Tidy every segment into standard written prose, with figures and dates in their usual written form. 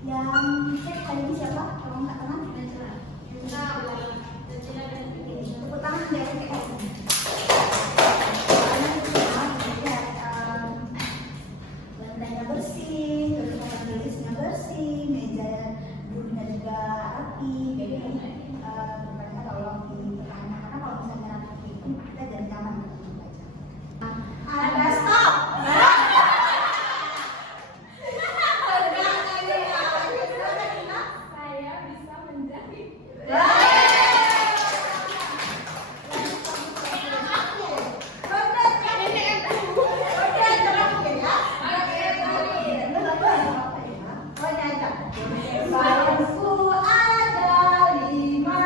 Yang cek kali ini siapa? Kalau nggak teman? Tepuk tangan biar cek. Lantainya bersih, terus tulisnya bersih, meja duduknya juga rapi. Jadi mereka tolong diperhatikan karena kalau misalnya rapi itu kita jadi nyaman untuk baca. Ada stop. Saya bisa menjahit. Barangku ada 5.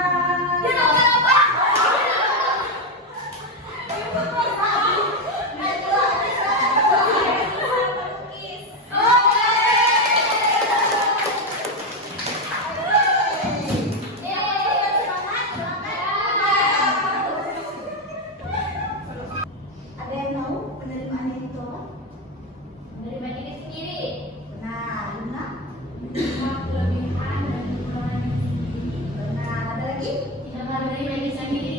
Ada yang tahu penerimaan itu apa? Menerima diri sendiri. Benar, Luna. Kelebihan dan kekurangan diri sendiri. Benar, ada lagi? Tidak menerima diri sendiri.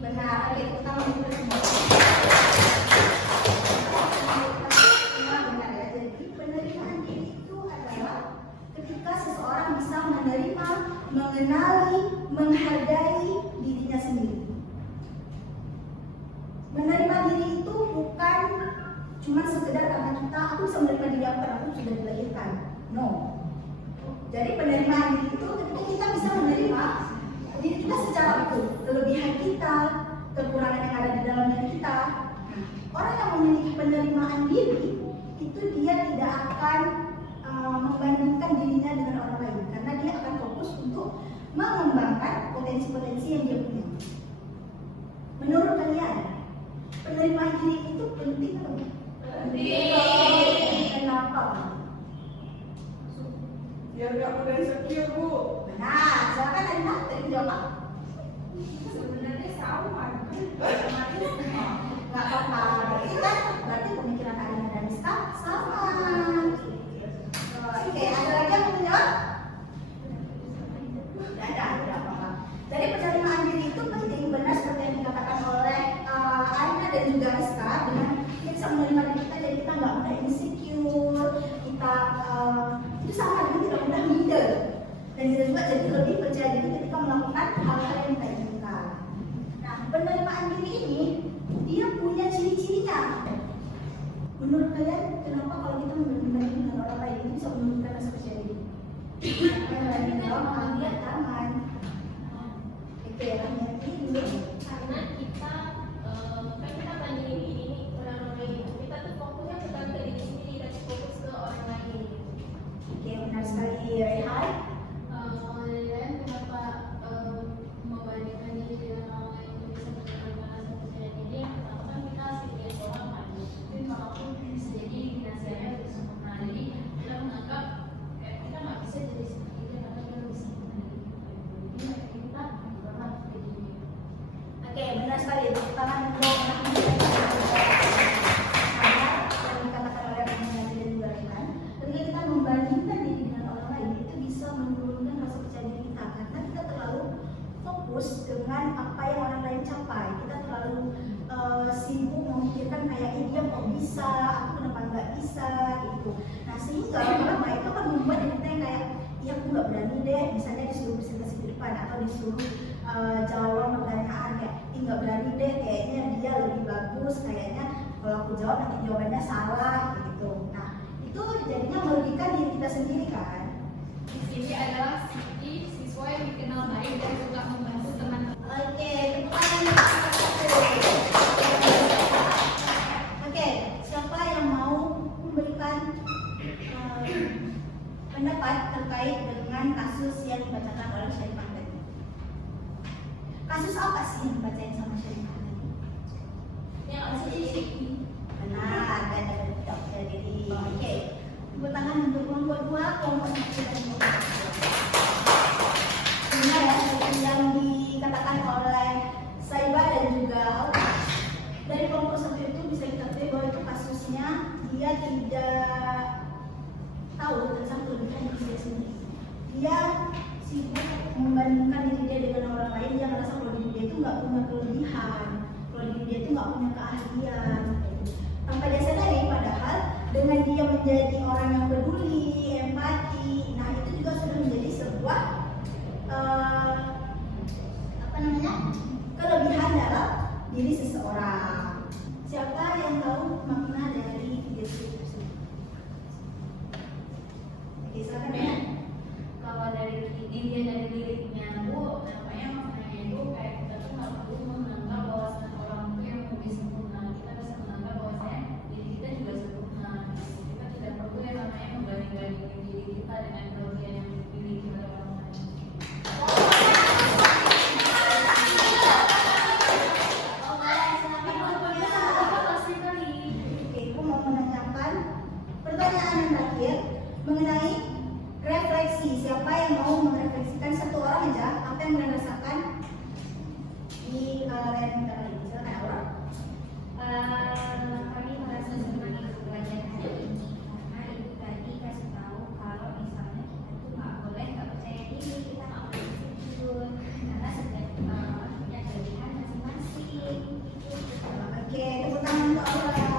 Benar, oke, pertama kita semua. Benar ya, jadi penerimaan diri itu adalah ketika seseorang bisa menerima, mengenali, menghargai dirinya sendiri. Menerima diri itu bukan cuma sekedar karena aku bisa menerima diri aku karena aku sudah dilahirkan. No. Jadi penerimaan diri itu ketika kita bisa menerima diri kita secara utuh, kelebihan kita, kekurangan yang ada di dalam diri kita. Orang yang memiliki penerimaan diri itu dia tidak akan membandingkan dirinya dengan orang lain karena dia akan fokus untuk mengembangkan potensi-potensi yang dia punya. Menurut kalian, penerimaan diri itu penting atau tidak? Penting. Kenapa? Biar gak mudah insecure, Bu. Nah, silakan Alina, tadi jawab. Sebenarnya sama. Nggak apa-apa, berarti pemikiran Alina dan Rizka sama. Oke, ada lagi yang mau menjawab? Tidak apa-apa. Jadi penerimaan diri itu penting, benar seperti yang dikatakan oleh Alina dan juga Rizka. Dengan kita bisa menerima diri kita, jadi kita nggak mudah insecure, kita itu sama dengan tidak mudah minder, dan kita juga jadi lebih percaya diri ketika melakukan hal-hal yang kita inginkan. Nah, penerimaan diri ini dia punya ciri-cirinya. Menurut kalian, kenapa kalau kita membanding dengan orang lain itu bisa menunjukkan rasa percaya diri? Yang lain jawab angkat tangan. Oke, yang ini dulu. Karena kita kan kita bandingin ini orang lain. Kita tuh fokusnya bukan ke diri sendiri, tapi fokus ke orang lain. Oke, benar sekali, Rehan. Kalian kenapa membandingkan diri dengan orang lain itu bisa menurunkan rasa percaya diri? Yang pertama kan kita sedikit orang kan. Tapi kalau aku bisa jadi dinasihatnya lebih sempurna. Jadi kita menganggap kita nggak bisa jadi seperti itu karena kita bisa menjadi. Jadi kita berharap jadi. Oke, benar sekali. Tepuk tangan untuk yang dikatakan oleh Rahmina dan juga Rehan. Ketika kita membandingkan diri dengan orang lain, itu bisa menurunkan rasa percaya diri kita karena kita terlalu fokus dengan apa yang orang lain capai. Kita terlalu sibuk memikirkan kayak dia kok bisa, aku kenapa nggak bisa gitu. Nah, sehingga lama-lama itu akan membuat diri kita yang kayak, ya aku nggak berani deh, misalnya disuruh presentasi di depan atau disuruh jawab pertanyaan kayak, nggak berani deh, kayaknya dia lebih bagus, kayaknya kalau aku jawab nanti jawabannya salah gitu. Nah, itu jadinya merugikan diri kita sendiri kan. Di sini adalah siswa yang dikenal baik dan juga membantu teman-teman. Oke, tepuk tangan. Oke, siapa yang mau memberikan pendapat terkait dengan kasus yang dibacakan oleh Syarifah tadi? Kasus apa sih yang dibacain sama Syarifah tadi? Yang harus fisik. Benar, dan ada tidak percaya diri. Oke, tepuk tangan untuk kelompok 2, kelompok 1 dan kelompok 2. Benar ya, seperti yang dikatakan oleh Saiba dan juga Alta. Dari kelompok 1 itu bisa dikatakan bahwa itu kasusnya dia tidak tahu tentang kelebihan diri dia sendiri. nggak punya keahlian. Tanpa dia sadari, padahal dengan dia menjadi orang yang peduli, empati, nah itu juga sudah menjadi sebuah kelebihan dalam diri seseorang. Siapa yang tahu makna dari deskripsi tersebut? Oke, silakan ya. Kalau dari dilihat dari liriknya Bu, namanya maknanya itu kayak kita tuh nggak perlu menganggap bahwa orang itu yang lebih sempurna. Kita bisa menganggap bahwa diri kita juga sempurna. Kita tidak perlu yang namanya membanding-bandingkan diri kita dengan kelebihan yang dimiliki oleh orang lain. Oke, aku mau menanyakan pertanyaan yang terakhir mengenai refleksi. Siapa yang mau merefleksikan satu orang aja apa yang kalian rasakan di layar monitor kali ini? Silakan Aura. Kami merasa senang ikut pelajaran hari ini karena ibu tadi kasih tahu kalau misalnya kita tuh nggak boleh nggak percaya diri, kita nggak boleh insecure karena setiap orang punya kelebihan masing-masing. Gitu. Oke, tepuk tangan untuk Aura.